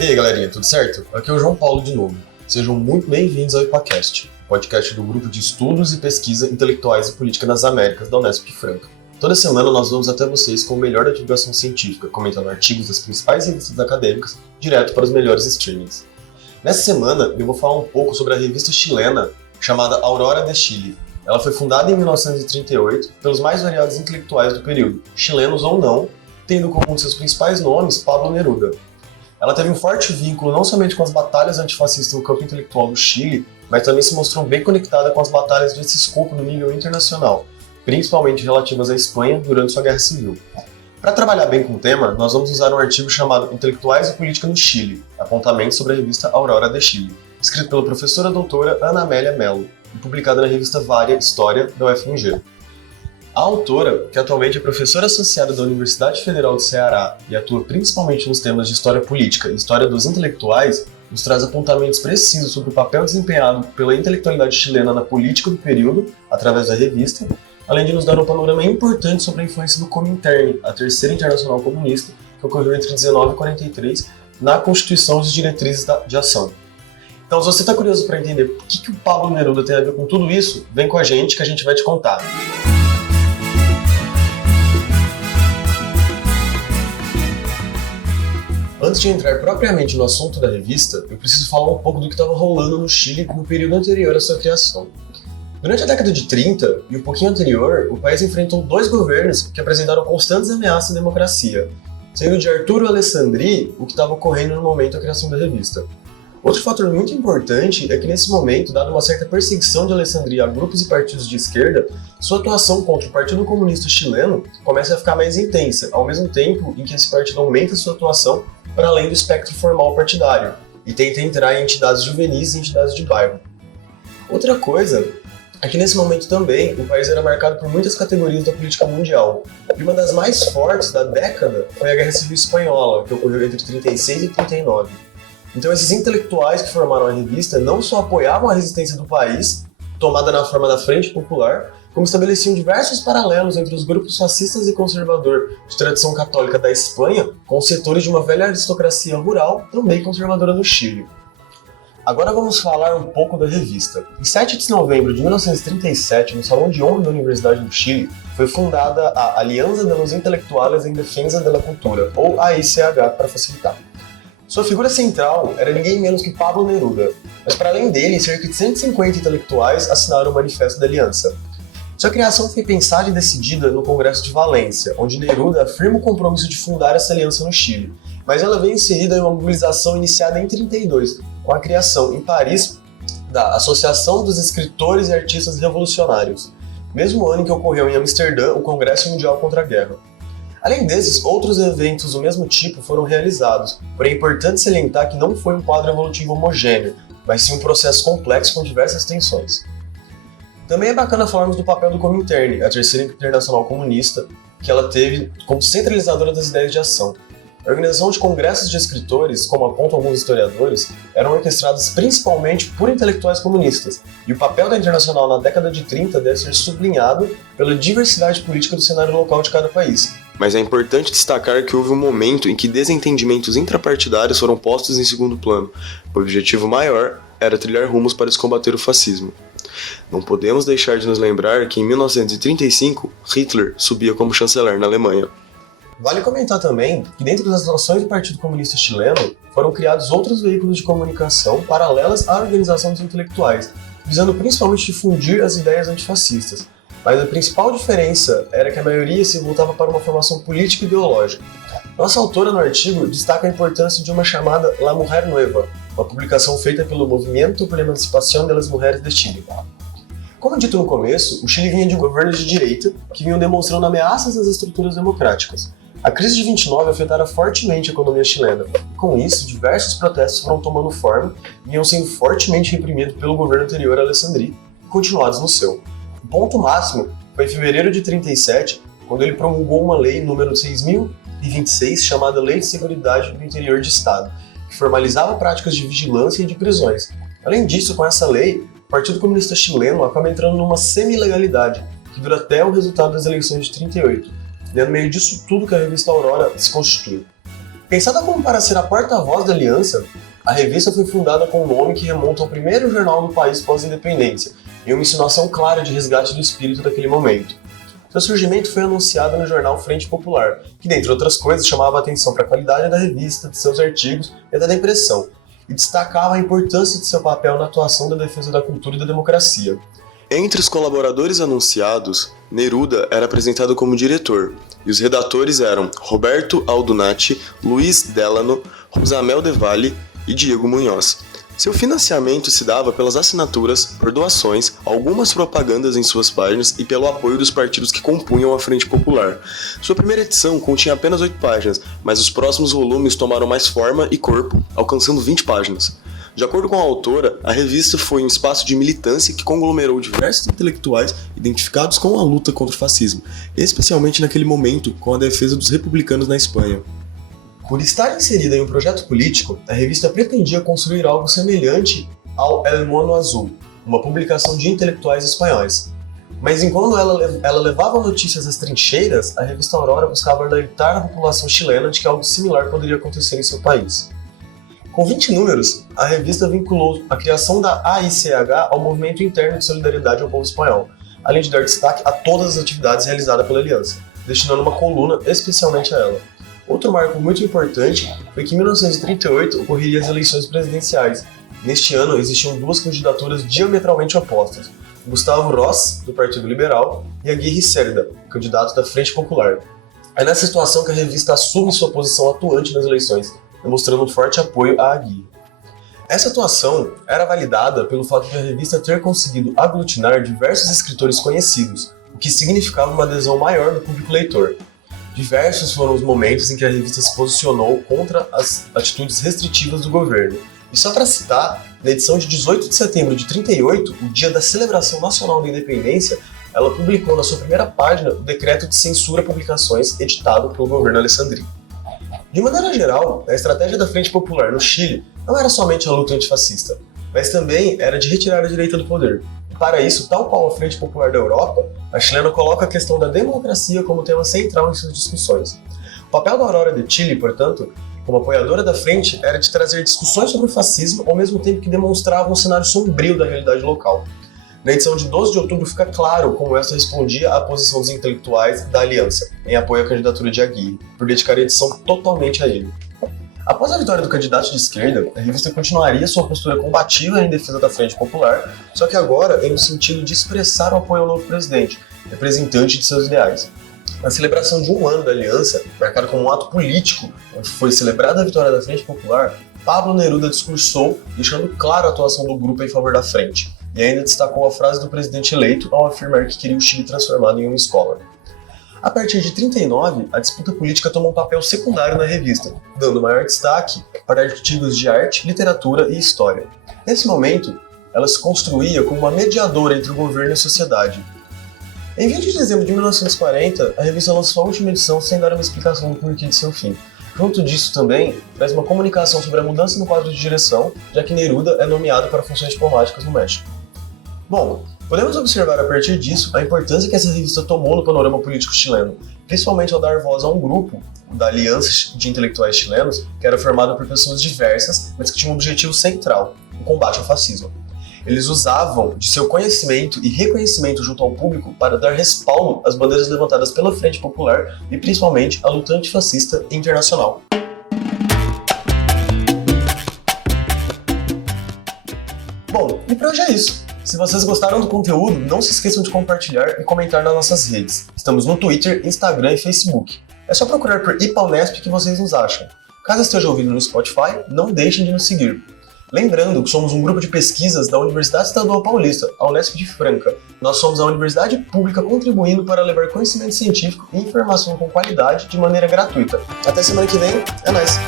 E aí, galerinha, tudo certo? Aqui é o João Paulo de novo. Sejam muito bem-vindos ao IPAcast, podcast do Grupo de Estudos e Pesquisa Intelectuais e Política nas Américas da Unesp de Franca. Toda semana nós vamos até vocês com o melhor da divulgação científica, comentando artigos das principais revistas acadêmicas, direto para os melhores streamings. Nessa semana, eu vou falar um pouco sobre a revista chilena chamada Aurora de Chile. Ela foi fundada em 1938 pelos mais variados intelectuais do período, chilenos ou não, tendo como um de seus principais nomes Pablo Neruda. Ela teve um forte vínculo não somente com as batalhas antifascistas no campo intelectual do Chile, mas também se mostrou bem conectada com as batalhas desse escopo no nível internacional, principalmente relativas à Espanha durante sua Guerra Civil. Para trabalhar bem com o tema, nós vamos usar um artigo chamado Intelectuais e Política no Chile, apontamento sobre a revista Aurora de Chile, escrito pela professora doutora Ana Amélia Mello e publicada na revista Varia História da UFMG. A autora, que atualmente é professora associada da Universidade Federal do Ceará e atua principalmente nos temas de história política e história dos intelectuais, nos traz apontamentos precisos sobre o papel desempenhado pela intelectualidade chilena na política do período, através da revista, além de nos dar um panorama importante sobre a influência do Comintern, a Terceira Internacional Comunista, que ocorreu entre 19 e 43, na Constituição de Diretrizes de Ação. Então, se você está curioso para entender o que o Pablo Neruda tem a ver com tudo isso, vem com a gente que a gente vai te contar. Antes de entrar propriamente no assunto da revista, eu preciso falar um pouco do que estava rolando no Chile no período anterior à sua criação. Durante a década de 30 e um pouquinho anterior, o país enfrentou dois governos que apresentaram constantes ameaças à democracia, sendo de Arturo Alessandri o que estava ocorrendo no momento da criação da revista. Outro fator muito importante é que nesse momento, dada uma certa perseguição de Alessandri a grupos e partidos de esquerda, sua atuação contra o Partido Comunista Chileno começa a ficar mais intensa, ao mesmo tempo em que esse partido aumenta sua atuação para além do espectro formal partidário e tenta entrar em entidades juvenis e entidades de bairro. Outra coisa é que nesse momento também o país era marcado por muitas categorias da política mundial, e uma das mais fortes da década foi a Guerra Civil Espanhola, que ocorreu entre 36 e 39. Então esses intelectuais que formaram a revista não só apoiavam a resistência do país, tomada na forma da Frente Popular, como estabeleciam diversos paralelos entre os grupos fascistas e conservador de tradição católica da Espanha com os setores de uma velha aristocracia rural também conservadora no Chile. Agora vamos falar um pouco da revista. Em 7 de novembro de 1937, no Salão de Honra da Universidade do Chile, foi fundada a Alianza de los Intelectuales en Defensa de la Cultura, ou AICH para facilitar. Sua figura central era ninguém menos que Pablo Neruda, mas para além dele, cerca de 150 intelectuais assinaram o Manifesto da Aliança. Sua criação foi pensada e decidida no Congresso de Valência, onde Neruda afirma o compromisso de fundar essa aliança no Chile, mas ela veio inserida em uma mobilização iniciada em 1932, com a criação, em Paris, da Associação dos Escritores e Artistas Revolucionários, mesmo ano em que ocorreu em Amsterdã o Congresso Mundial contra a Guerra. Além desses, outros eventos do mesmo tipo foram realizados, porém é importante salientar que não foi um quadro evolutivo homogêneo, mas sim um processo complexo com diversas tensões. Também é bacana falarmos do papel do Comintern, a Terceira Internacional Comunista, que ela teve como centralizadora das ideias de ação. A organização de congressos de escritores, como apontam alguns historiadores, eram orquestrados principalmente por intelectuais comunistas, e o papel da Internacional na década de 30 deve ser sublinhado pela diversidade política do cenário local de cada país. Mas é importante destacar que houve um momento em que desentendimentos intrapartidários foram postos em segundo plano. O objetivo maior era trilhar rumos para se combater o fascismo. Não podemos deixar de nos lembrar que em 1935, Hitler subia como chanceler na Alemanha. Vale comentar também que dentro das ações do Partido Comunista Chileno foram criados outros veículos de comunicação paralelas à organização dos intelectuais, visando principalmente difundir as ideias antifascistas. Mas a principal diferença era que a maioria se voltava para uma formação política e ideológica. Nossa autora no artigo destaca a importância de uma chamada La Mujer Nueva, uma publicação feita pelo Movimento por la Emancipación de las Mujeres de Chile. Como dito no começo, o Chile vinha de governos de direita que vinham demonstrando ameaças às estruturas democráticas. A crise de 29 afetara fortemente a economia chilena. Com isso, diversos protestos foram tomando forma e iam sendo fortemente reprimidos pelo governo anterior a Alessandri e continuados no seu. O ponto máximo foi em fevereiro de 37, quando ele promulgou uma lei número 6.026, chamada Lei de Seguridade do Interior de Estado, que formalizava práticas de vigilância e de prisões. Além disso, com essa lei, o Partido Comunista Chileno acaba entrando numa semi-legalidade, que dura até o resultado das eleições de 38, e é no meio disso tudo que a revista Aurora se constitui. Pensada como para ser a porta-voz da Aliança, a revista foi fundada com um nome que remonta ao primeiro jornal do país pós-independência, em uma insinuação clara de resgate do espírito daquele momento. Seu surgimento foi anunciado no jornal Frente Popular, que, dentre outras coisas, chamava a atenção para a qualidade da revista, de seus artigos e até da impressão, e destacava a importância de seu papel na atuação da defesa da cultura e da democracia. Entre os colaboradores anunciados, Neruda era apresentado como diretor, e os redatores eram Roberto Aldunati, Luiz Delano, Rosamel de Valle e Diego Munhoz. Seu financiamento se dava pelas assinaturas, por doações, algumas propagandas em suas páginas e pelo apoio dos partidos que compunham a Frente Popular. Sua primeira edição continha apenas 8 páginas, mas os próximos volumes tomaram mais forma e corpo, alcançando 20 páginas. De acordo com a autora, a revista foi um espaço de militância que conglomerou diversos intelectuais identificados com a luta contra o fascismo, especialmente naquele momento com a defesa dos republicanos na Espanha. Por estar inserida em um projeto político, a revista pretendia construir algo semelhante ao El Mono Azul, uma publicação de intelectuais espanhóis. Mas enquanto ela levava notícias às trincheiras, a revista Aurora buscava alertar a população chilena de que algo similar poderia acontecer em seu país. Com 20 números, a revista vinculou a criação da AICH ao movimento interno de solidariedade ao povo espanhol, além de dar destaque a todas as atividades realizadas pela Aliança, destinando uma coluna especialmente a ela. Outro marco muito importante foi que em 1938 ocorreriam as eleições presidenciais. Neste ano existiam duas candidaturas diametralmente opostas, Gustavo Ross, do Partido Liberal, e Aguirre Cerda, candidato da Frente Popular. É nessa situação que a revista assume sua posição atuante nas eleições, demonstrando um forte apoio a Aguirre. Essa atuação era validada pelo fato de a revista ter conseguido aglutinar diversos escritores conhecidos, o que significava uma adesão maior do público leitor. Diversos foram os momentos em que a revista se posicionou contra as atitudes restritivas do governo. E só para citar, na edição de 18 de setembro de 1938, o dia da celebração nacional da independência, ela publicou na sua primeira página o decreto de censura a publicações editado pelo governo alessandrino. De maneira geral, a estratégia da Frente Popular no Chile não era somente a luta antifascista, mas também era de retirar a direita do poder. Para isso, tal qual a Frente Popular da Europa, a chilena coloca a questão da democracia como tema central em suas discussões. O papel da Aurora de Chile, portanto, como apoiadora da frente, era de trazer discussões sobre o fascismo ao mesmo tempo que demonstrava um cenário sombrio da realidade local. Na edição de 12 de outubro fica claro como esta respondia à posição dos intelectuais da Aliança, em apoio à candidatura de Aguirre, por dedicar a edição totalmente a ele. Após a vitória do candidato de esquerda, a revista continuaria sua postura combativa em defesa da Frente Popular, só que agora em no sentido de expressar o apoio ao novo presidente, representante de seus ideais. Na celebração de um ano da Aliança, marcado como um ato político, onde foi celebrada a vitória da Frente Popular, Pablo Neruda discursou, deixando claro a atuação do grupo em favor da Frente, e ainda destacou a frase do presidente eleito ao afirmar que queria o Chile transformado em uma escola. A partir de 1939, a disputa política tomou um papel secundário na revista, dando maior destaque para artigos de arte, literatura e história. Nesse momento, ela se construía como uma mediadora entre o governo e a sociedade. Em 20 de dezembro de 1940, a revista lançou a última edição sem dar uma explicação do porquê de seu fim. Junto disso também, traz uma comunicação sobre a mudança no quadro de direção, já que Neruda é nomeado para funções diplomáticas no México. Bom, podemos observar a partir disso a importância que essa revista tomou no panorama político chileno, principalmente ao dar voz a um grupo da Aliança de Intelectuais Chilenos, que era formado por pessoas diversas, mas que tinha um objetivo central, o combate ao fascismo. Eles usavam de seu conhecimento e reconhecimento junto ao público para dar respaldo às bandeiras levantadas pela Frente Popular e principalmente à luta antifascista internacional. Bom, e por hoje é isso. Se vocês gostaram do conteúdo, não se esqueçam de compartilhar e comentar nas nossas redes. Estamos no Twitter, Instagram e Facebook. É só procurar por IPAUNESP que vocês nos acham. Caso esteja ouvindo no Spotify, não deixem de nos seguir. Lembrando que somos um grupo de pesquisas da Universidade Estadual Paulista, a Unesp de Franca. Nós somos a universidade pública contribuindo para levar conhecimento científico e informação com qualidade de maneira gratuita. Até semana que vem, é nóis!